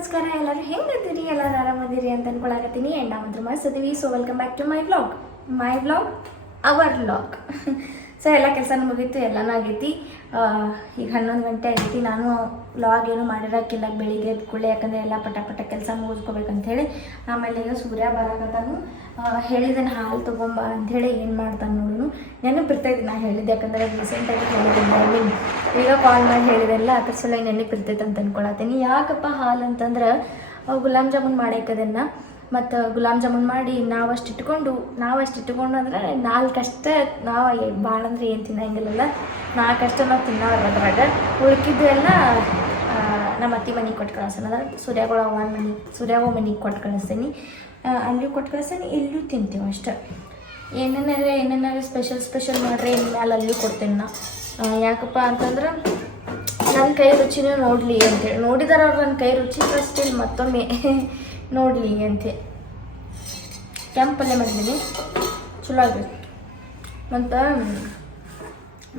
ನಮಸ್ಕಾರ ಎಲ್ಲರೂ ಹೆಂಗದಿರಿ ಎಲ್ಲರೂ ಆರಾಮದಿರಿ ಅಂತ ಅನ್ಕೊಳಕತ್ತೀನಿ ಆ್ಯಂಡ್ ನಾವಂದ್ರೆ ಮಸ್ತಿದ್ದೀವಿ. So welcome back to my vlog our vlog. So ಎಲ್ಲ ಕೆಲಸನೂ ಮುಗೀತು, ಎಲ್ಲನೂ ಆಗೈತಿ. ಈಗ 11 ಗಂಟೆ ಆಗೈತಿ. ನಾನು ವ್ಲಾಗ್ ಏನು ಮಾಡಿರೋಕ್ಕಿಲ್ಲ ಬೆಳಿಗ್ಗೆ ಎದ್ದ ಕೂಡಲೇ, ಯಾಕಂದರೆ ಎಲ್ಲ ಪಟ ಕೆಲಸ ಮುಗಿಸ್ಕೋಬೇಕಂಥೇಳಿ. ಆಮೇಲೆ ಈಗ ಸೂರ್ಯ ಬರಾಕತ್ತಾನು. ಹೇಳಿದ್ದೇನೆ ಹಾಲು ತೊಗೊಂಬ ಅಂಥೇಳಿ ಏನು ಮಾಡ್ತಾನೆ ನೋಡು. ನೆನಪಿರ್ತೈತಿ ನಾ ಹೇಳಿದ್ದೆ, ಯಾಕಂದರೆ ರೀಸೆಂಟಾಗಿ ಹೇಳಿದ್ದೆ. ಐ ಮೀನ್ ಈಗ ಕಾಲ್ ಮಾಡಿ ಹೇಳಿದೆಲ್ಲ ಅದ್ರ ಸಲ ನೆನಪಿರ್ತೈತೆ ಅಂತ ಅಂದ್ಕೊಳತ್ತೀನಿ. ಯಾಕಪ್ಪ ಹಾಲು ಅಂತಂದ್ರೆ ಗುಲಾಬ್ ಜಾಮೂನ್ ಮಾಡಾಕದನ್ನು, ಮತ್ತು ಗುಲಾಬ್ ಜಾಮೂನ್ ಮಾಡಿ ನಾವಷ್ಟು ಇಟ್ಕೊಂಡು ಅಂದ್ರೆ 4 ಅಷ್ಟೇ. ನಾವು ಭಾಳ ಅಂದ್ರೆ ಏನು ತಿನ್ನಂಗಿಲ್ಲಲ್ಲ, 4 ಅಷ್ಟೇ ನಾವು ತಿನ್ನೋರು. ಅದ್ರಾಗ ಉಳ್ಕಿದ್ದು ಎಲ್ಲ ನಮ್ಮ ಅತ್ತೆ ಮನೆಗೆ ಕೊಟ್ಟು ಕಳಿಸ್ತಾನೆ. ಅಂದ್ರೆ ಸೂರ್ಯಾಗೋ ಮನೆಗೆ ಕೊಟ್ಟು ಕಳಿಸ್ತೀನಿ, ಅಲ್ಲೂ ಕೊಟ್ಟು ಕಳಿಸ್ತೀನಿ, ಇಲ್ಲೂ ತಿಂತೀವಿ ಅಷ್ಟೇ. ಏನೇನಾರು ಸ್ಪೆಷಲ್ ಮಾಡ್ರೆ ಇನ್ಮೇಲೆ ಅಲ್ಲೂ ಕೊಡ್ತೀನಿ ನಾ. ಯಾಕಪ್ಪ ಅಂತಂದ್ರೆ ನನ್ನ ಕೈ ರುಚಿನೂ ನೋಡಲಿ ಅಂತೇಳಿ. ನೋಡಿದಾರ ಅವ್ರು ನನ್ನ ಕೈ ರುಚಿ ಫಸ್ಟ್ ಇಲ್ಲಿ ಮತ್ತೊಮ್ಮೆ ನೋಡಲಿ ಅಂತೆ. ಕೆಂಪಲ್ಲೇ ಮಾಡಿದ್ದೀನಿ, ಚಲೋ ಆಗೈತಿ. ಮತ್ತು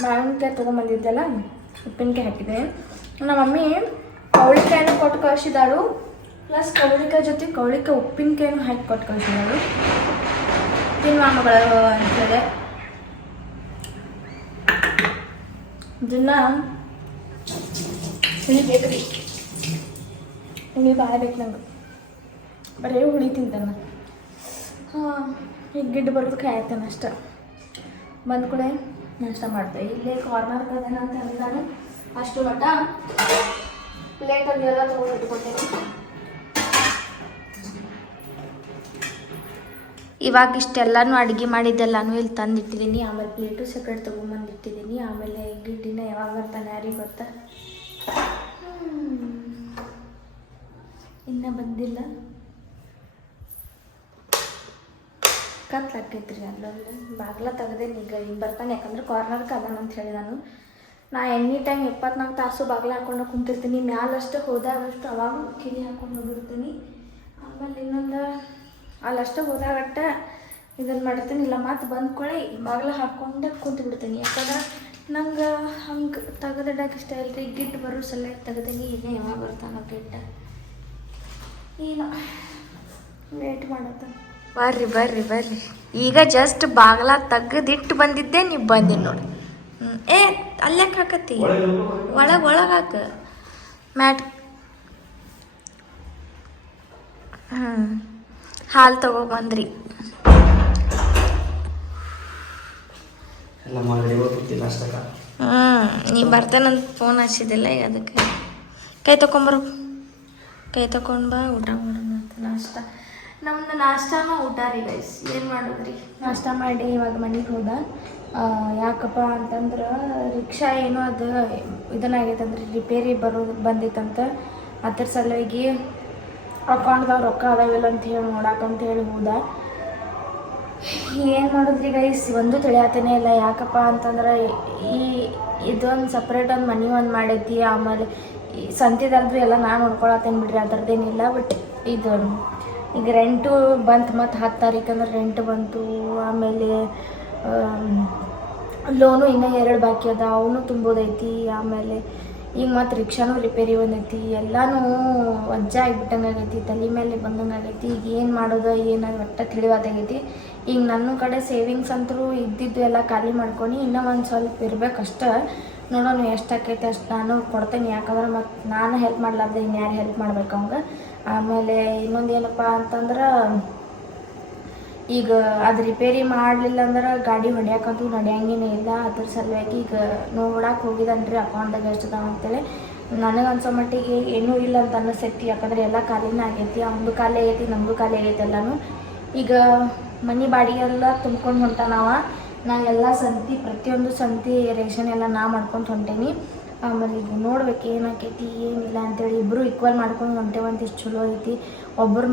ಮಾವಿನಕಾಯಿ ತೊಗೊಂಬಂದಿದ್ದೆಲ್ಲ ಉಪ್ಪಿನಕಾಯಿ ಹಾಕಿದ್ದೀನಿ. ನಮ್ಮ ಮಮ್ಮಿ ಕವಳಿಕಾಯಿನೂ ಕೊಟ್ಟು ಕಳಿಸಿದಾಳು, ಪ್ಲಸ್ ಕವಳಿಕಾಯಿ ಜೊತೆ ಉಪ್ಪಿನಕಾಯಿನೂ ಹಾಕಿ ಕೊಟ್ಟು ಕಳಿಸಿದಾಳು. ತಿನ್ನುವ ಮಗಳು ಅಂತೇಳಿ ಇದನ್ನ ಹುಳಿ ಬೇಕ್ರಿ, ಹುಳಿ ಭಾಳ ಬೇಕು ನಂಗೆ. ಬರೀ ಹುಳಿ ತಿಂತಾನೆ. ಈಗ ಗಿಡ್ಡು ಬರೋದು ಕಾಯ್ತಾನೆ ಅಷ್ಟೆ. ಬಂದ ಕೂಡ ನಾಷ್ಟ ಮಾಡ್ತೇವೆ. ಇಲ್ಲೇ ಕಾರ್ನರ್ ಕದೇನ ಅಂತ ಹೇಳಿ ನಾನು ಅಷ್ಟು ಮಟ್ಟ ಪ್ಲೇಟಲ್ಲಿ ಎಲ್ಲ ತೊಗೊಂಡು ಇಟ್ಕೊಟ್ಟೇನೆ. ಇವಾಗ ಇಷ್ಟೆಲ್ಲನೂ ಅಡುಗೆ ಮಾಡಿದ್ದೆಲ್ಲನೂ ಇಲ್ಲಿ ತಂದಿಟ್ಟಿದ್ದೀನಿ. ಆಮೇಲೆ ಪ್ಲೇಟು ಸಪ್ರೇಟ್ ತೊಗೊಂಬಂದಿಟ್ಟಿದ್ದೀನಿ. ಆಮೇಲೆ ಗಿಡ್ಡಿನ ಯಾವಾಗ ಬರ್ತಾನೆ ಯಾರಿಗೆ ಗೊತ್ತಾ, ಇನ್ನೂ ಬಂದಿಲ್ಲ. ಕತ್ಲಾಕೈತ್ರಿ ಅಲ್ಲೊಂದು ಬಾಗ್ಲ ತೆಗ್ದೇನಿ. ಈಗ ಬರ್ತಾನೆ, ಯಾಕಂದ್ರೆ ಕಾರ್ನರ್ಗೆ ಅದಾನ ಅಂತ ಹೇಳಿ ನಾ ಎನಿ ಟೈಮ್ 24 ತಾಸು ಬಾಗ್ಲ ಹಾಕೊಂಡು ಕುಂತಿರ್ತೀನಿ. ಮ್ಯಾಲಷ್ಟು ಹೋದಾಗಷ್ಟು ಅವಾಗ ಕಿವಿ ಹಾಕೊಂಡು ಹೋಗಿರ್ತೀನಿ. ಆಮೇಲೆ ಇನ್ನೊಂದು ಅಲ್ಲಷ್ಟು ಹೋದಾಗಟ್ಟ ಇದನ್ನು ಮಾಡಿರ್ತೀನಿ. ಇಲ್ಲ ಮತ್ತು ಬಂದ್ಕೊಳ್ಳಿ ಬಾಗ್ಲ ಹಾಕ್ಕೊಂಡು ಕುಂತು ಬಿಡ್ತೀನಿ. ಯಾಕಂದ್ರೆ ನಂಗೆ ಹಂಗೆ ತೆಗೆದಿಡಕ್ಕೆ ಇಷ್ಟ ಇಲ್ರಿ. ಗಿಟ್ಟು ಬರೋ ಸಲ ತೆಗ್ದೀನಿ. ಈಗ ಯಾವಾಗ ಬರ್ತಾನೆ ಗಿಟ್ಟ, ಇಲ್ಲ ವೇಟ್ ಮಾಡತ್ತ. ಬರ್ರಿ ಈಗ ಜಸ್ಟ್ ಬಾಗ್ಲ ತೆಗೆದಿಟ್ಟು ಬಂದಿದ್ದೆ, ನೀವು ಬಂದಿನಿ ನೋಡಿ. ಅಲ್ಯಾಕೆ ಹಾಕತ್ತಿ, ಒಳಗೆ ಹಾಕ ಮ್ಯಾಟ್. ಹಾಲು ತಗೊಬಂದ್ರಿ. ನೀ ಬರ್ತಾನಂತ ಫೋನ್ ಹಚ್ಚಿದ್ದಿಲ್ಲ. ಈಗ ಅದಕ್ಕೆ ಕೈ ತಗೊಂಡ್ ಬಾ, ಊಟ ಮಾಡೋಣ ಅಂತ. ನಮ್ದು ನಾಷ್ಟಾನು ಊಟ ರೀ ಗೈಸ್. ಏನು ಮಾಡೋದ್ರಿ, ನಾಷ್ಟ ಮಾಡಿ ಇವಾಗ ಮನೆಗೆ ಹೋದ. ಯಾಕಪ್ಪ ಅಂತಂದ್ರೆ ರಿಕ್ಷಾ ಏನೋ ಅದು ಇದನ್ನಾಗೈತಂದ್ರೆ ರಿಪೇರಿ ಬಂದಿತ್ತಂತ. ಅದ್ರ ಸಲುವಾಗಿ ಅಕೌಂಟ್ದಾಗ ರೊಕ್ಕ ಅದಾವಿಲ್ಲ ಅಂತ ಹೇಳಿ ನೋಡಕ್ಕಂತ ಹೇಳಿ ಹೋದ. ಏನು ಮಾಡಿದ್ರಿ ಗೈಸ್, ಒಂದು ತಿಳಿಯತ್ತೇನೆ ಇಲ್ಲ. ಯಾಕಪ್ಪ ಅಂತಂದ್ರೆ ಇದೊಂದು ಸಪ್ರೇಟ್ ಒಂದು ಮನೆ ಒಂದು ಮಾಡೈತಿ. ಆಮೇಲೆ ಈ ಸಂತಿದಲ್ರಿ ಎಲ್ಲ ನಾನು ನೋಡ್ಕೊಳತ್ತೇನೆ ಬಿಡ್ರಿ, ಅದರದ್ದೇನಿಲ್ಲ. ಬಟ್ ಇದು ಈಗ ರೆಂಟು ಬಂತು, ಮತ್ತು 10 ತಾರೀಕು ಅಂದ್ರೆ ರೆಂಟ್ ಬಂತು. ಆಮೇಲೆ ಲೋನು ಇನ್ನೂ 2 ಬಾಕಿ ಅದ, ಅವನು ತುಂಬೋದೈತಿ. ಆಮೇಲೆ ಈಗ ಮತ್ತು ರಿಕ್ಷಾನು ರಿಪೇರಿ ಬಂದೈತಿ. ಎಲ್ಲನೂ ವಜ್ಜೆ ಆಗಿಬಿಟ್ಟಂಗೆ ಆಗೈತಿ, ತಲೆ ಮೇಲೆ ಬಂದಂಗೆ ಆಗೈತಿ. ಈಗ ಏನು ಮಾಡೋದು ಏನಾಗಿ ಒಟ್ಟ ತಿಳಿವಾದಾಗೈತಿ. ಈಗ ನನ್ನ ಕಡೆ ಸೇವಿಂಗ್ಸ್ ಅಂತೂ ಇದ್ದಿದ್ದು ಎಲ್ಲ ಖಾಲಿ ಮಾಡ್ಕೊಂಡು ಇನ್ನೂ ಒಂದು ಸ್ವಲ್ಪ ಇರಬೇಕಷ್ಟ. ನೋಡೋಣ ಎಷ್ಟು ಆಕೈತೆ ಅಷ್ಟು ನಾನು ಕೊಡ್ತೇನೆ. ಯಾಕಂದ್ರೆ ಮತ್ತು ನಾನು ಹೆಲ್ಪ್ ಮಾಡ್ಲಾರ್ದೆ ಇನ್ಯಾರು ಹೆಲ್ಪ್ ಮಾಡ್ಬೇಕು ಅವಂಗೆ. ಆಮೇಲೆ ಇನ್ನೊಂದು ಏನಪ್ಪ ಅಂತಂದ್ರೆ ಈಗ ಅದು ರಿಪೇರಿ ಮಾಡಲಿಲ್ಲ ಅಂದ್ರೆ ಗಾಡಿ ಹೊಡ್ಯಾಕಂತೂ ನಡೆಯಂಗೇನೇ ಇಲ್ಲ. ಅದ್ರ ಸಲುವಾಗಿ ಈಗ ನೋಡಕ್ಕೆ ಹೋಗಿದ್ದಾನ್ರಿ ಅಕೌಂಟ್ದಾಗ ಎಷ್ಟು ಅದಾವ ಅಂತೇಳಿ. ನನಗೆ ಅನ್ಸೋ ಮಟ್ಟಿಗೆ ಏನೂ ಇಲ್ಲ ಅಂತ ಅನ್ನಿಸ್ತೈತಿ. ಯಾಕಂದ್ರೆ ಎಲ್ಲ ಖಾಲಿನೇ ಆಗೈತಿ. ಅವ್ನದು ಖಾಲಿ ಆಗೈತಿ, ನಮ್ಮದು ಖಾಲಿ ಆಗೈತಿ ಎಲ್ಲನೂ. ಈಗ ಮನೆ ಬಾಡಿಗೆ ಎಲ್ಲ ತುಂಬ್ಕೊಂಡು ಹೊಂಟಾನವ. ನಾ ಎಲ್ಲ ಪ್ರತಿಯೊಂದು ಸಂತಿ ರೇಷನ್ ಎಲ್ಲ ನಾ ಮಾಡ್ಕೊಂಡು ಹೊಂಟೇನಿ. ಆಮೇಲೆ ಈಗ ನೋಡ್ಬೇಕು ಏನಾಕೈತಿ ಏನಿಲ್ಲ ಅಂತೇಳಿ. ಇಬ್ಬರು ಈಕ್ವಲ್ ಮಾಡ್ಕೊಂಡು ಹೊಂಟೇವಂತ ಇಷ್ಟು ಚಲೋ ಐತಿ. ಒಬ್ಬರ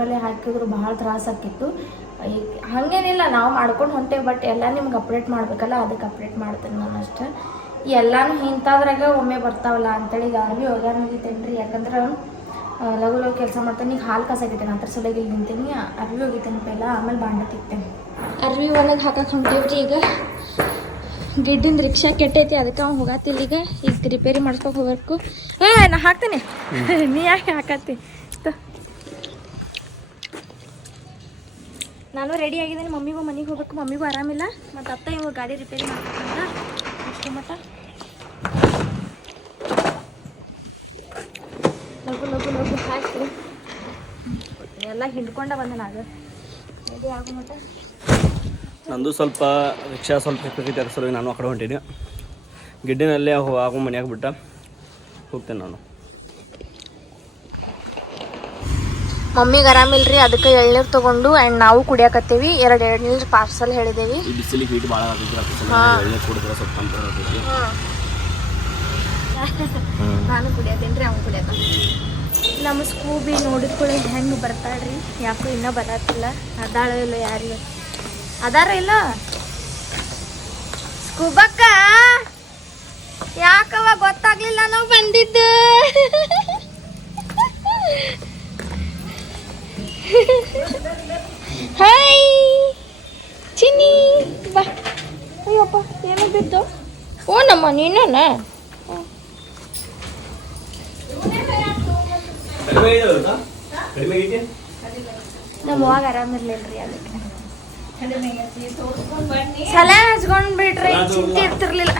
ಮೇಲೆ ಹಾಕಿದ್ರು ಭಾಳ ತ್ರಾಸ ಆಕಿತ್ತು. ಈಗ ಹಾಗೇನಿಲ್ಲ, ನಾವು ಮಾಡ್ಕೊಂಡು ಹೊಂಟೇವೆ. ಬಟ್ ಎಲ್ಲ ನಿಮ್ಗೆ ಅಪ್ಡೇಟ್ ಮಾಡಬೇಕಲ್ಲ, ಅದಕ್ಕೆ ಅಪ್ಡೇಟ್ ಮಾಡ್ತೇನೆ ನಾನು ಅಷ್ಟೇ. ಎಲ್ಲನೂ ಇಂಥದ್ರಾಗ ಒಮ್ಮೆ ಬರ್ತಾವಲ್ಲ ಅಂತೇಳಿ. ಈಗ ಅರ್ವಿ ಹೋಗ್ಯಾನ ಹೋಗಿತೇನೆ ರೀ, ಯಾಕಂದ್ರೆ ಲಘು ಕೆಲಸ ಮಾಡ್ತೇನೆ. ಈಗ ಹಾಲು ಕಾಸಾಗಿದ್ದೇನೆ, ಅದ್ರ ಸಲುವಾಗಿ ಇಲ್ಲಿ ನಿಂತೀನಿ. ಅರ್ವಿ ಹೋಗಿತೇನೆ ಪೈಲ, ಆಮೇಲೆ ಬಾಂಡೆ ತಿಕ್ತೇನೆ. ಅರ್ವಿ ಒಳಗೆ ಹಾಕಕ್ಕೆ ಹೊಂಟೇವ್ರಿ. ಈಗ ಗಿಡ್ಡಿಂದ ರಿಕ್ಷಾ ಕೆಟ್ಟೈತಿ, ಅದಕ್ಕೆ ಅವ್ನು ಹೋಗತ್ತಿಲ್ಲ ಈಗ ರಿಪೇರಿ ಮಾಡ್ಸ್ಕೊಕ್ ಹೋಗ್ಬೇಕು. ನಾ ಹಾಕ್ತೇನೆ, ನೀ ಯಾಕೆ ಹಾಕತ್ತಿ? ನಾನು ರೆಡಿ ಆಗಿದ್ದೇನೆ. ಮಮ್ಮಿಗೂ ಮನೆಗೆ ಹೋಗ್ಬೇಕು, ಮಮ್ಮಿಗೂ ಆರಾಮಿಲ್ಲ, ಮತ್ತು ಅತ್ತ ಇವಾಗ ಗಾಡಿ ರಿಪೇರಿ ಮಾಡ್ಬೇಕಂತ ಅಷ್ಟು ಮಟ್ಟ. ಲಗು ಲಗು ಲಗು ಹಾಕಿ ಎಲ್ಲ ಹಿಂಡ್ಕೊಂಡ ಬಂದೆ ನಾನು ರೆಡಿ ಆಗೋ ಮಟ್ಟ. ನಂದು ಸ್ವಲ್ಪ ರಿಕ್ಷಾ ಸ್ವಲ್ಪ ಹೆಪ್ಪೈತಿ, ಅದ್ರ ಸಲುವಾಗಿ ನಾನು ಆ ಕಡೆ ಹೊಂಟೀನಿ. ಗಿಡ್ಡಿನಲ್ಲೇ ಆಗೋ ಮನೆಯಾಗ ಬಿಟ್ಟ ಹೋಗ್ತೇನೆ ನಾನು. ಮಮ್ಮಿಗೆ ಆರಾಮಿಲ್ರಿ, ಅದಕ್ಕೆ ಎಳ್ನೀರು ತೊಗೊಂಡು ಆ್ಯಂಡ್ ನಾವು ಕುಡಿಯಾಕತ್ತೀವಿ. ಎರಡು ಎಳ್ನೀರು ಪಾರ್ಸಲ್ ಹೇಳಿದೇವಿ. ಬಿಸಿಲಿಗೆ ಹೀಟ್ ಭಾಳ ಆಗ್ತೈತಿ, ಎಳ್ನೀರು ಕುಡಿದ್ರೆ ಸ್ವಲ್ಪ ತಂಪು ಆಗ್ತೈತಿ. ನಾನು ಕುಡಿಯತ್ತೇನ್ರಿ, ಅವ್ನು ಕುಡಿಯತ್ತ. ನಮ್ಮ ಸ್ಕೂಬಿ ನೋಡಿದ್ಕೊಳ್ಳಿ ಹೆಂಗೆ ಬರ್ತಾಳ್ರಿ, ಯಾಕೋ ಇನ್ನೂ ಬರತ್ತಿಲ್ಲ. ಅದಾಳ ಇಲ್ಲ, ಯಾರಿಲ್ಲ ಅದಾರ ಇಲ್ಲ. ಸ್ಕೂಬಕ್ಕ ಯಾಕವ ಗೊತ್ತಾಗ್ಲಿಲ್ಲ ನಾವು ಬಂದಿದ್ದು. ಹಾಯ್ ಚಿನ್ನಿ ಬಾ. ಅಯ್ಯಪ್ಪ ಏನೋ ಬಿದ್ದು. ಓ ನಮ್ಮ ನೀನ ನಮ್ಮ ಅವಾಗ ಆರಾಮಿರ್ಲಿಲ್ರಿ, ಅದಕ್ಕೆ ಸಲ ಹಚ್ಕೊಂಡ್ ಬಿಟ್ರಿ, ಚಿಂತೆ ಇರ್ತಿರ್ಲಿಲ್ಲ.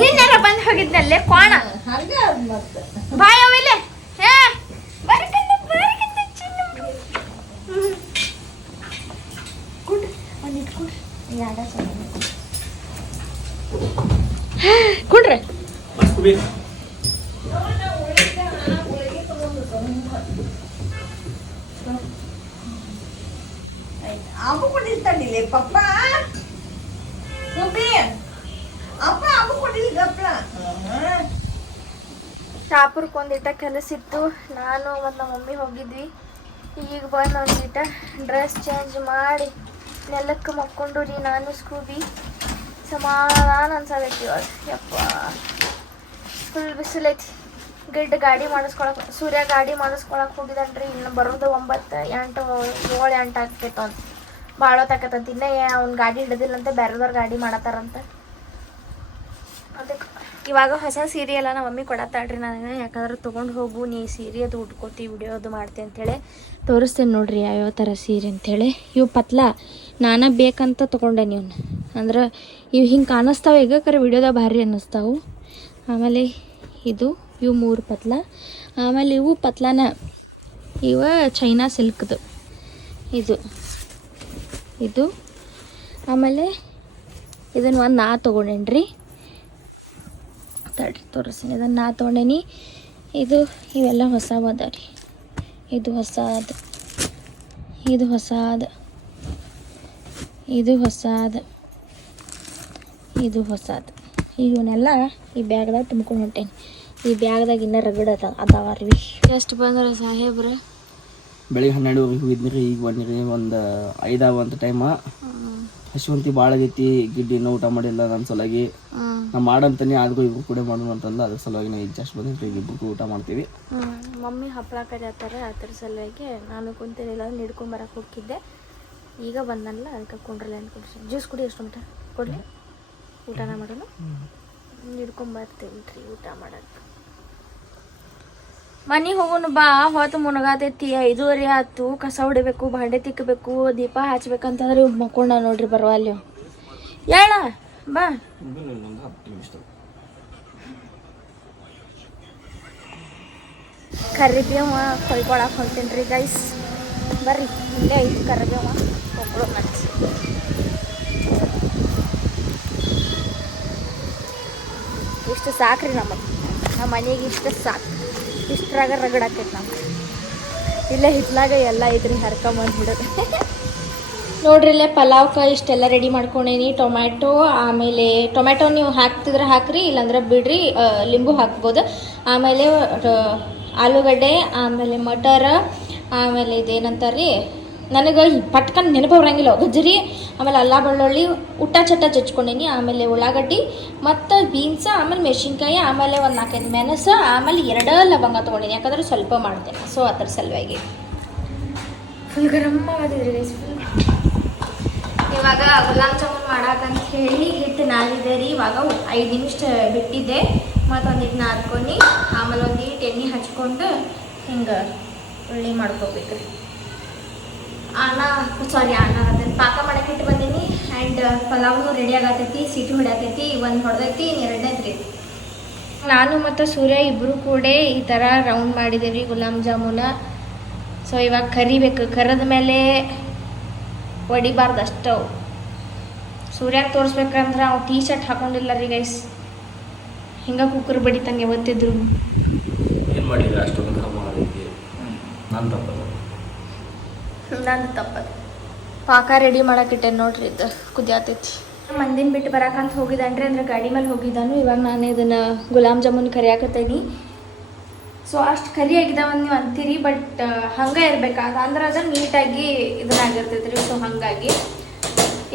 ನಿನ್ನೆರ ಬಂದ್ ಹೋಗಿದ್ನಲ್ಲೇ ಕೋಣ ಬಾಯ್ ಅವಿಲ್ಲ. ಕುಡ್ರಿ ಅಪ್ಪು ಕೊಟ್ಟಿರ್ತಾನಿಲ್ಲ ಪಪ್ಪ, ಅಪ್ಪ ಅಪ್ಪು ಕೊಟ್ಟಿಲ್ಲಪ್ಪ. ಶಾಪುರ್ಕ್ಕೆ ಒಂದಿಟ ಕೆಲಸ ಇತ್ತು, ನಾನು ಮತ್ತು ನಮ್ಮ ಮಮ್ಮಿ ಹೋಗಿದ್ವಿ. ಈಗ ಬಂದು ಒಂದಿಟ ಡ್ರೆಸ್ ಚೇಂಜ್ ಮಾಡಿ ನೆಲಕ್ಕೆ ಮಕ್ಕೊಂಡು ರೀ ನಾನು ಸ್ಕೂಬಿ. ಸಮಾಧಾನ ಅನ್ಸದೈತಿ ಇವಾಗ. ಯಪ್ಪ ಫುಲ್ ಬಿಸಿಲೈತಿ. ಗಾಡಿ ಮಾಡಿಸ್ಕೊಳಕ್ಕೆ ಸೂರ್ಯ ಗಾಡಿ ಮಾಡಿಸ್ಕೊಳಕ್ಕೆ ಹೋಗಿದ್ದಾನ್ರಿ. ಇನ್ನು ಬರೋದು 9, 8, 7, 8 ಆಗ್ತೈತೆ ಅಂತ. ಭಾಳ ಹೊತ್ತಾಕತ್ತಂತ. ಇನ್ನೇ ಅವ್ನು ಗಾಡಿ ಹಿಡಿದಿಲ್ಲಂತೆ, ಬೇರೆದವ್ರು ಗಾಡಿ ಮಾಡತ್ತಾರಂತ. ಅದಕ್ಕೆ ಇವಾಗ ಹೊಸ ಸೀರೆ ಎಲ್ಲ ನಮ್ಮ ಮಮ್ಮಿ ಕೊಡತ್ತಾಳ್ರಿ ನನಗೆ. ಯಾಕಂದ್ರೆ ತೊಗೊಂಡು ಹೋಗು ನೀ ಸೀರೆ ಅದು ಉಟ್ಕೋತಿ, ವಿಡಿಯೋ ಅದು ಮಾಡ್ತಿ ಅಂಥೇಳಿ ತೋರಿಸ್ತೇನೆ ನೋಡ್ರಿ ಯಾವ್ಯಾವ ಥರ ಸೀರೆ ಅಂಥೇಳಿ. ಇವು ಪತ್ಲ ನಾನೇ ಬೇಕಂತ ತೊಗೊಂಡೆ ಇವ್ನ. ಅಂದ್ರೆ ಇವು ಹಿಂಗೆ ಕಾಣಿಸ್ತಾವೆ ಈಗ, ಕರೆ ವಿಡಿಯೋದಾಗ ಭಾರಿ ಅನ್ನಿಸ್ತಾವೆ. ಆಮೇಲೆ ಇವು 3 ಪತ್ಲ. ಆಮೇಲೆ ಇವು ಪತ್ಲಾನ ಇವ ಚೈನಾ ಸಿಲ್ಕ್ದು ಇದು. ಆಮೇಲೆ ಇದನ್ನು ಒಂದು ನಾ ತೊಗೊಂಡೇನ್ರಿ, ತಡ್ರಿ ತೋರಿಸ್ತೀನಿ. ಇದನ್ನು ನಾ ತೊಗೊಂಡೇನಿ. ಇವೆಲ್ಲ ಹೊಸವು ಅದ ರೀ. ಇದು ಹೊಸದು, ಇದು ಹೊಸದು, ಇದು ಹೊಸದು, ಇದು ಹೊಸದು. ಇವನ್ನೆಲ್ಲ ಈ ಬ್ಯಾಗ್ದಾಗ ತುಂಬ್ಕೊಂಡು ಹೊಂಟೇನಿ. ಈ ಬ್ಯಾಗ್ದಾಗ ಇನ್ನೂ ರಗಡ್ ಅದಾವ ರೀ. ಎಷ್ಟು ಬಂದ್ರೆ ಸಾಹೇಬ್ರೆ? ಬೆಳಿಗ್ಗೆ 12 ಹೋಗಿದ್ನಿ. ಈಗ ಬಂದಿರಿ ಒಂದು 5 ಆಗುವಂಥ ಟೈಮ. ಹಸಿವಂತಿ ಭಾಳ ಆಗೈತಿ. ಗಿಡ್ಡಿನ ಊಟ ಮಾಡಿಲ್ಲ ನನ್ನ ಸಲುವಾಗಿ. ನಾ ಮಾಡಂತಾನೆ ಆದ್ರೂ ಇಬ್ರು ಕೂಡ ಮಾಡೋಣ ಅಂತಂದು, ಅದ್ರ ಸಲುವಾಗಿ ನಾವು ಈಗ ಜಾಸ್ತಿ ಬಂದಿರಿ. ಇಬ್ರು ಊಟ ಮಾಡ್ತೀವಿ. ಮಮ್ಮಿ ಹಪ್ಪಳ ಕರಿಯತ್ತಾರೆ, ಅದ್ರ ಸಲುವಾಗಿ ನಾನು ಕುಂತಿರಲಿಲ್ಲ, ಹಿಡ್ಕೊಂಬರಕ್ಕೆ ಹೋಗಿದ್ದೆ. ಈಗ ಬಂದಲ್ಲ, ಅದಕ್ಕೆ ಕುಂಡ್ರಲ್ಲ ಅಂತ ಕೊಡ್ಸಿ. ಜ್ಯೂಸ್ ಕುಡಿ, ಎಷ್ಟು ಮಟ ಕೊಡಲಿ, ಊಟನ ಮಾಡೋಣ. ಹಿಡ್ಕೊಂಬರ್ತೀವಿ ರೀ ಊಟ ಮಾಡಕ್ಕೆ. ಮನೆಗೆ ಹೋಗೋಣ ಬಾ, ಹೊತ್ತು ಮುನಗಾತೈತಿ. 5:30 ಆಯ್ತು. ಕಸ ಹೊಡಿಬೇಕು, ಭಾಂಡೆ ತಿಕ್ಕಬೇಕು, ದೀಪ ಹಚ್ಬೇಕಂತಂದ್ರೆ ಮಕ್ಕೊಂಡ ನೋಡ್ರಿ ಬರವಲ್ಲಿ. ಹೇಳ ಬಾ. ಕರಿಬೇವ ಕೊಯ್ಕೊಳಕ್ಕೆ ಹೊಂಟೇನಿ ರೀ ಗೈಸ್. ಬರ್ರಿ, ಇಲ್ಲೇ ಐತಿ ಕರಿಬೇವ, ಕೊಯ್ಕೊಳ್ಳೋ ಮನ್ಸಿ. ಇಷ್ಟು ಸಾಕ್ರಿ ನಮ್ಮ ಮನೆಗೆ, ಇಷ್ಟು ಸಾಕು. ಇಷ್ಟ್ರಾಗ ರಗಡಾಕೈತಿ ನಮ್ಗೆ. ಇಲ್ಲೇ ಹಿತ್ಲಾಗ ಎಲ್ಲ ಐತ್ರಿ, ಹರ್ಕೊಂಬಂದ್ಬಿಡೋದು. ನೋಡ್ರಿ ಇಲ್ಲೇ ಪಲಾವ್ಕ ಇಷ್ಟೆಲ್ಲ ರೆಡಿ ಮಾಡ್ಕೊಂಡೇನಿ. ಟೊಮ್ಯಾಟೊ, ಆಮೇಲೆ ಟೊಮ್ಯಾಟೊ ನೀವು ಹಾಕ್ತಿದ್ರೆ ಹಾಕ್ರಿ, ಇಲ್ಲಾಂದ್ರೆ ಬಿಡ್ರಿ, ಲಿಂಬು ಹಾಕ್ಬೋದು. ಆಮೇಲೆ ಆಲೂಗಡ್ಡೆ, ಆಮೇಲೆ ಮಟರ್, ಆಮೇಲೆ ಇದೇನಂತಾರ್ರಿ, ನನಗೆ ಪಟ್ಕನ್ ನೆನಪು ಬರಂಗಿಲ್ಲ, ಗಜ್ಜರಿ, ಆಮೇಲೆ ಅಲ್ಲ ಬೆಳ್ಳುಳ್ಳಿ ಊಟ ಚಟ್ಟ ಚಚ್ಕೊಂಡೀನಿ. ಆಮೇಲೆ ಉಳ್ಳಾಗಡ್ಡಿ ಮತ್ತು ಬೀನ್ಸ, ಆಮೇಲೆ ಮೆಣಸಿನ್ಕಾಯಿ, ಆಮೇಲೆ ಒಂದು 4-5 ಮೆಣಸು, ಆಮೇಲೆ 2 ಲವಂಗ ತೊಗೊಂಡಿನಿ. ಯಾಕಂದ್ರೆ ಸ್ವಲ್ಪ ಮಾಡ್ತೇನೆ, ಸೊ ಅದ್ರ ಸಲುವಾಗಿ. ಫುಲ್ ಗರಮ್ ಆಗದಿದ್ರಿ ಗೈಸ್ ಫುಲ್. ಇವಾಗ ಗುಲಾಬ್ ಜಾಮೂನ್ ಮಾಡಾಕಂತ ಹೇಳಿ ಹಿಟ್ಟು ನಾದಿದೆ ರೀ. ಇವಾಗ 5 ನಿಮಿಷ ಬಿಟ್ಟಿದ್ದೆ, ಮತ್ತೊಂದು ಹಿಟ್ಟು ನಾದ್ಕೊಂಡು ಆಮೇಲೆ ಒಂದು ಹಿಟ್ಟು ಎಣ್ಣೆ ಹಚ್ಕೊಂಡು ಹಿಂಗೆ ಉಳ್ಳಿ ಮಾಡ್ಕೋಬೇಕ್ರಿ. ಅದನ್ನು ಪಾಕ ಮಾಡಕ್ಕೆ ಇಟ್ಟು ಬಂದೀನಿ. ಆ್ಯಂಡ್ ಪಲಾವ್ನು ರೆಡಿ ಆಗತೈತಿ, ಸಿಟಿ ಹೊಡ್ಯಾತೈತಿ, ಒಂದು ಹೊಡೆದೈತಿ, ಎರಡನೇದ್ರಿ. ನಾನು ಮತ್ತು ಸೂರ್ಯ ಇಬ್ಬರು ಕೂಡ ಈ ಥರ ರೌಂಡ್ ಮಾಡಿದ್ದೀವಿ ಗುಲಾಬ್ ಜಾಮೂನ. ಸೊ ಇವಾಗ ಕರಿಬೇಕು, ಕರೆದ ಮೇಲೆ ಹೊಡಿಬಾರ್ದು ಅಷ್ಟು. ಸೂರ್ಯಾಗೆ ತೋರಿಸ್ಬೇಕಂದ್ರೆ ಅವ್ನು ಟೀ ಶರ್ಟ್ ಹಾಕೊಂಡಿಲ್ಲ ರೀ ಗೈಸ್, ಹಿಂಗೆ ಕುಕ್ಕರ್ ಬಡಿತಾನೆ ಯಾವತ್ತಿದ್ರು. ಏನು ಮಾಡಿದ್ರೆ ಅಷ್ಟೊಂದು ನಾನು ತಪ್ಪದು. ಪಾಕ ರೆಡಿ ಮಾಡಕ್ಕಿಟ್ಟೆ ನೋಡ್ರಿ, ಇದು ಕುದಿಯಾತೈತಿ. ಮಂದಿನ ಬಿಟ್ಟು ಬರಾಕಂತ ಹೋಗಿದ್ದಾನ್ರಿ, ಅಂದ್ರೆ ಗಾಡಿ ಮೇಲೆ ಹೋಗಿದ್ದಾನು. ಇವಾಗ ನಾನು ಇದನ್ನು ಗುಲಾಬ್ ಜಾಮೂನ್ ಕರಿಯಾಕತ್ತೇನಿ. ಸೊ ಅಷ್ಟು ಕರಿ ಆಗಿದಾವಂದು ನೀವು ಅಂತೀರಿ, ಬಟ್ ಹಂಗೆ ಇರ್ಬೇಕಾದ ಅಂದ್ರೆ ಅದು ನೀಟಾಗಿ ಇದನ್ನಾಗಿರ್ತೈತೆ ರೀ. ಸೊ ಹಾಗಾಗಿ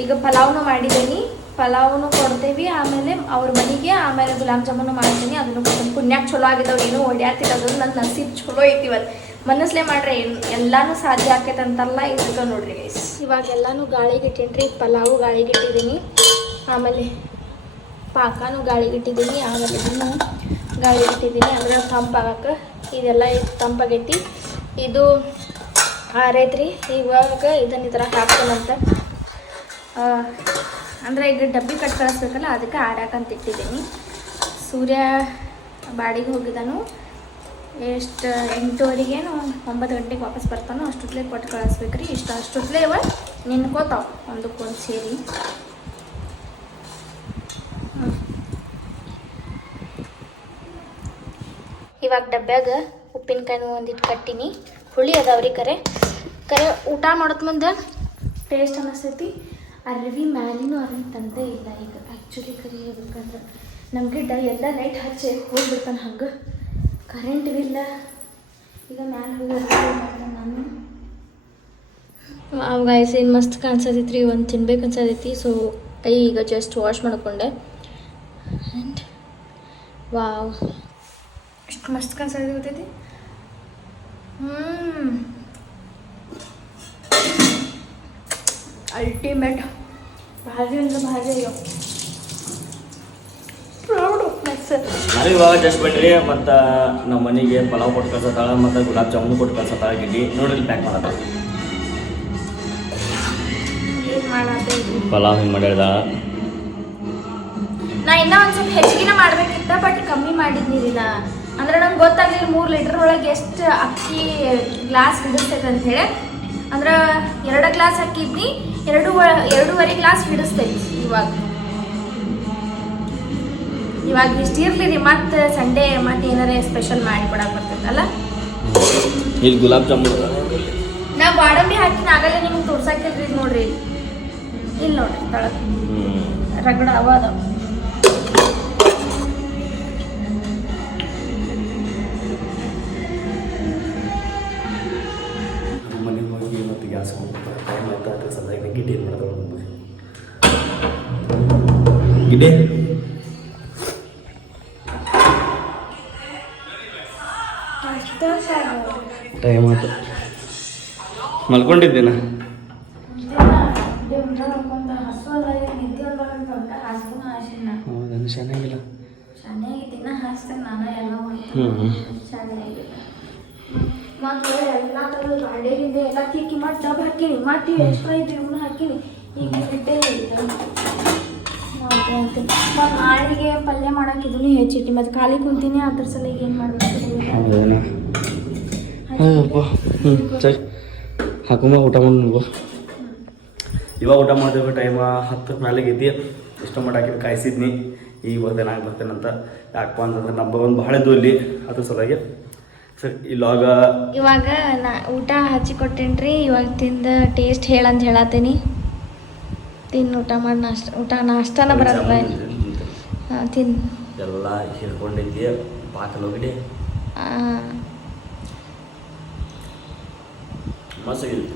ಈಗ ಪಲಾವ್ನು ಮಾಡಿದ್ದೀನಿ, ಪಲಾವ್ನು ಕೊಡ್ತೇವಿ, ಆಮೇಲೆ ಅವ್ರ ಮನೆಗೆ ಆಮೇಲೆ ಗುಲಾಬ್ ಜಾಮೂನು ಮಾಡ್ತೀನಿ. ಅದನ್ನು ಕೊಡ್ತೀನಿ. ಪುಣ್ಯಾಕ್ ಚಲೋ ಆಗಿದಾವ್ರು, ಏನೋ ಓಡ್ಯಾತಿರೋದು ನನ್ನ ನಸೀಬ್ ಚಲೋ ಐತಿ ಇವತ್ತು. ಮನಸ್ಲೇ ಮಾಡ್ರೆ ಎಲ್ಲಾನು ಸಾಧ್ಯ ಆಕೈತೆ ಅಂತಲ್ಲ, ಇದಕ್ಕೆ ನೋಡ್ರಿ ಗೈಸ್. ಇವಾಗ ಎಲ್ಲಾನು ಗಾಳಿಗೆ ಇಟ್ಟೇನ್ರಿ. ಪಲಾವು ಗಾಳಿಗೆ ಇಟ್ಟಿದ್ದೀನಿ, ಆಮೇಲೆ ಪಾಕನೂ ಗಾಳಿಗೆ ಇಟ್ಟಿದ್ದೀನಿ, ಆಮೇಲೆ ಇದನ್ನು ಗಾಳಿಗೆ ಇಟ್ಟಿದ್ದೀನಿ ಅಂದ್ರೆ ತಂಪಾಗಕ್ಕೆ. ಇದೆಲ್ಲ ತಂಪಾಗೈತಿ, ಇದು ಆರೈತ್ರಿ. ಇವಾಗ ಇದನ್ನು ಈ ಥರ ಹಾಕ್ತೀನಂತ, ಅಂದರೆ ಈಗ ಡಬ್ಬಿ ಕಟ್ ಕಳಿಸ್ಬೇಕಲ್ಲ, ಅದಕ್ಕೆ ಆಡಾಕಂತ ಇಟ್ಟಿದ್ದೀನಿ. ಸೂರ್ಯ ಬಾಡಿಗೆ ಹೋಗಿದ್ದಾನು. ಎಷ್ಟು 8:30ಗೇನು 9 ಗಂಟೆಗೆ ವಾಪಸ್ ಬರ್ತಾನೋ, ಅಷ್ಟೊತ್ತಲೇ ಕೊಟ್ಟು ಕಳಿಸ್ಬೇಕ್ರಿ. ಅಷ್ಟೊತ್ತಲೇ ಇವ ನಿನ್ಕೋತಾವ ಒಂದಕ್ಕೊಂದು ಸೇರಿ. ಇವಾಗ ಡಬ್ಬ್ಯಾಗ ಉಪ್ಪಿನಕಾಯಿನೂ ಒಂದಿಟ್ಟು ಕಟ್ಟಿನಿ, ಹುಳಿ ಅದಾವ್ರಿ. ಕರೆ ಊಟ ಮಾಡೋದು ಮುಂದೆ ಟೇಸ್ಟ್ ಅನ್ನಿಸ್ತೈತಿ. ಅರಿವಿ ಮ್ಯಾಲಿನೂ ಅರಿವಿ ತಂದೇ ಇಲ್ಲ ಈಗ ಆ್ಯಕ್ಚುಲಿ ಕರಿ ಹೇಳ್ಬೇಕಂದ್ರೆ. ನಮ್ಮ ಗಿಡ್ಡ ಎಲ್ಲ ಲೈಟ್ ಹಚ್ಚಿ ಹೋಗ್ಬಿಡ್ತಾನೆ, ಹಂಗೆ ಕರೆಂಟ್ ಇಲ್ಲ. ಈಗ ಮ್ಯಾಲೆ ಹೋಗಿ ನಾನು ಗಾಯ್ಸ್ ಏನು ಮಸ್ತ್ ಕಾಣಿಸತೈತ್ರಿ. ಒಂದು ತಿನ್ಬೇಕು ಅನ್ಸತೈತಿ. ಸೊ ಕೈ ಈಗ ಜಸ್ಟ್ ವಾಶ್ ಮಾಡ್ಕೊಂಡೆ. ಆ್ಯಂಡ್ ವಾವ್, ಎಷ್ಟು ಮಸ್ತ್ ಕಾಣಿಸತೈತಿ ಗೊತ್ತೈತಿ. ಅಲ್ಟಿಮೇಟ್, ಭಾರಿ ಅಂದ್ರೆ ಭಾರಿ. ಅಯ್ಯೋ ಪ್ರೌಡು ನಾನು ಇವಾಗ ಜಸ್ಟ್ ಬಿಡ್ರಿ. ಮತ್ತು ನಮ್ಮ ಮನೆಗೆ ಪಲಾವ್ ಕೊಟ್ಟು ಕಳ್ಸತ್ತಾಳ, ಮತ್ತು ಗುಲಾಬ್ ಜಾಮೂನು ಕೊಟ್ಟು ಕಳ್ಸತ್ತಾಳ ಗಿಡ್ಡಿ. ನೋಡ್ರಿ ಪ್ಯಾಕ್ ಮಾಡತ್ತ ಪಲಾವ್ ಹಿಂಗೆ ಮಾಡಿದಾಳ. ನಾ ಇನ್ನೂ ಒಂದು ಸ್ವಲ್ಪ ಹೆಚ್ಚಿಗೆ ಮಾಡ್ಬೇಕಿತ್ತ, ಬಟ್ ಕಮ್ಮಿ ಮಾಡಿದ್ನಿ ನಾ. ಅಂದ್ರೆ ನಂಗೆ ಗೊತ್ತಾಗಲಿಲ್ಲ 3 ಲೀಟ್ರ್ ಒಳಗೆ ಎಷ್ಟು ಅಕ್ಕಿ ಗ್ಲಾಸ್ ಹಿಡಿಸ್ತೈತೆ ಅಂಥೇಳಿ. ಅಂದ್ರೆ 2 ಗ್ಲಾಸ್ ಹಾಕಿದ್ನಿ, 2.5 ಗ್ಲಾಸ್ ಹಿಡಿಸ್ತೈತಿ. ಇವಾಗ ಇಷ್ಟು ಇರಲಿ ರೀ, ಮತ್ತು ಸಂಡೇ ಮತ್ತು ಏನಾರೇ ಸ್ಪೆಷಲ್ ಮಾಡಿ ಕೊಡಕ್ಕೆ ಬರ್ತೈತಲ್ಲ. ಇಲ್ಲಿ ಗುಲಾಬ್ ಜಾಮೂನು ನಾ ಬಾಡಂಬಿ ಹಾಕಿನ ಆಗಲೇ ನಿಮ್ಗೆ ತೋರ್ಸಾಕಿಲ್ರಿ. ನೋಡ್ರಿ ಇಲ್ಲಿ ನೋಡ್ರಿ ತಳಗೆ ರಗಡ ಅವ ಅದಾವ. ಮನೆಗೆ ಹೋಗಿ ಮತ್ತು ಗ್ಯಾಸ್ ಹೋಗ್ತಾರೆ ಟೈಮ್ ಆಯ್ತು. ಅದ್ರ ಸಲುವಾಗಿ ಗಿಡ್ಡಿ ಏನು ಮಾಡ್ತಾವೆ ಗಿಡ್ಡೆ ಟೈಮ್ ಆಯ್ತು. ಮಲ್ಕೊಂಡಿದ್ದೇನ? ಹೌದಾ, ಚೆನ್ನಾಗಿಲ್ಲ. ಮತ್ತು ಎಲ್ಲ ಥರದ ಗಾಡಿಯಿಂದ ಎಲ್ಲ ತಿಕ್ಕಿ ಮಾಡಿ ಡಬ್ಬ ಹಾಕೀನಿ, ಮತ್ತು ಎಕ್ಸ್ಟ್ರಾ ಇದ್ದು ಇವನ್ನ ಹಾಕೀನಿ. ಈಗ ಬಿಟ್ಟೆ ಮತ್ತು ನಾಳೆಗೆ ಪಲ್ಯ ಮಾಡೋಕೆ ಇದನ್ನು ಹೆಚ್ಚಿಟ್ಟು ಮತ್ತು ಖಾಲಿ ಕುಂತೀನಿ. ಅದ್ರ ಸಲಿಗೆ ಏನು ಮಾಡಬೇಕು? ಸರಿ ಹಾಕೊಂಬ ಊಟ ಮಾಡಿ ನೀವು. ಇವಾಗ ಊಟ ಮಾಡ್ತೇವೆ. ಟೈಮ್ 10 ಮೇಲೆ ಐತಿ. ಎಷ್ಟು ಮಟ್ಟ ಹಾಕಿದ್ದು ಕಾಯಿಸಿದ್ನಿ. ಈಗ ಬರ್ತಾನೆ ಬರ್ತೇನಂತ. ಯಾಕಪ್ಪ ಅಂತಂದ್ರೆ ನಂಬರ್ 1 ಭಾಳ ಇದ್ದು ಅಲ್ಲಿ, ಅದ್ರ ಸಲುವಾಗಿ ಸರಿ ಇವಾಗ ನಾ ಊಟ ಹಚ್ಚಿಕೊಟ್ಟೇನ್ರಿ. ಇವಾಗ ತಿಂದು ಟೇಸ್ಟ್ ಹೇಳಂತ ಹೇಳತ್ತೀನಿ. ತಿನ್ನು ಊಟ ಮಾಡಿ ನಾಷ್ಟಾನ ಬರಲ್ಲ. ತಿನ್ನು ಎಲ್ಲ ಹಿಡ್ಕೊಂಡೈತಿ ಪಾಕಲ್ ಹೋಗಿಡಿ. ಮಸ್ತಾಗಿರುತ್ತೆ.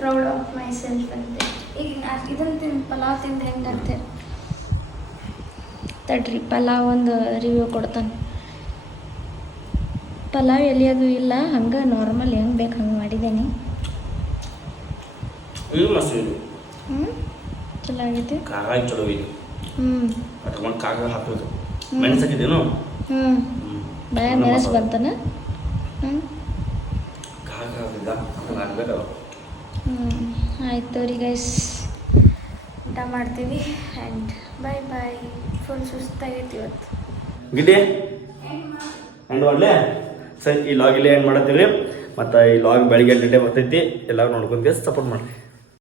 ಪ್ರೌಡ್ ಆಫ್ ಮೈ ಸೆಲ್ಫ್ ಅಂತ. ಈಗ ಇದನ್ನ ತಿಂದು ಪಲಾವ್ ತಿಂದು ಹೆಂಗಂತೆ ತಡ್ರಿ ಪಲಾವ್ ಒಂದು ರಿವ್ಯೂ ಕೊಡ್ತಾನೆ. ಪಲಾವ್ ಎಲ್ಲಿ ಅದು ಇಲ್ಲ, ಹಂಗೆ ನಾರ್ಮಲ್ ಹೆಂಗೆ ಬೇಕು ಹಂಗೆ ಮಾಡಿದ್ದೇನೆ. ಚಲೋ ಆಗೈತಿ. ಖಾರ ಚಲೋ ಐತಿ. ಅಟ್ಕೊಂಡು ಖಾರ ಹಾಕಬೇಕು. ಹ್ಮ್. ಮೆಣಸು ಹಾಕಿದೇನು? ಬಾಯ ಮೆಣಸು ಬಂತನ. ಖಾರ ಹಾಕಿದ್ದ ಹಾಕ್ಬೇಕು. ಆಯ್ತು ರೀ ಗೈಸ್, ಊಟ ಮಾಡ್ತೀವಿ ಆ್ಯಂಡ್ ಬಾಯ್ ಬಾಯ್. ಫುಲ್ ಸುಸ್ತಾಗೈತಿ ಇವತ್ತು. ಗಿಡ್ಡಿ ಎಂಡ್ ಮಾಡಲೇ? ಸರಿ, ಈ ಲಾಗ್ ಇಲ್ಲೇ ಎಂಡ್ ಮಾಡತ್ತೀವಿ. ಮತ್ತು ಈ ಲಾಗ್ ಬೆಳಿಗ್ಗೆ 8 ಗಂಟೆ ಬರ್ತೈತಿ. ಎಲ್ಲರೂ ನೋಡ್ಕೊಂಡು ಸಪೋರ್ಟ್ ಮಾಡಿ.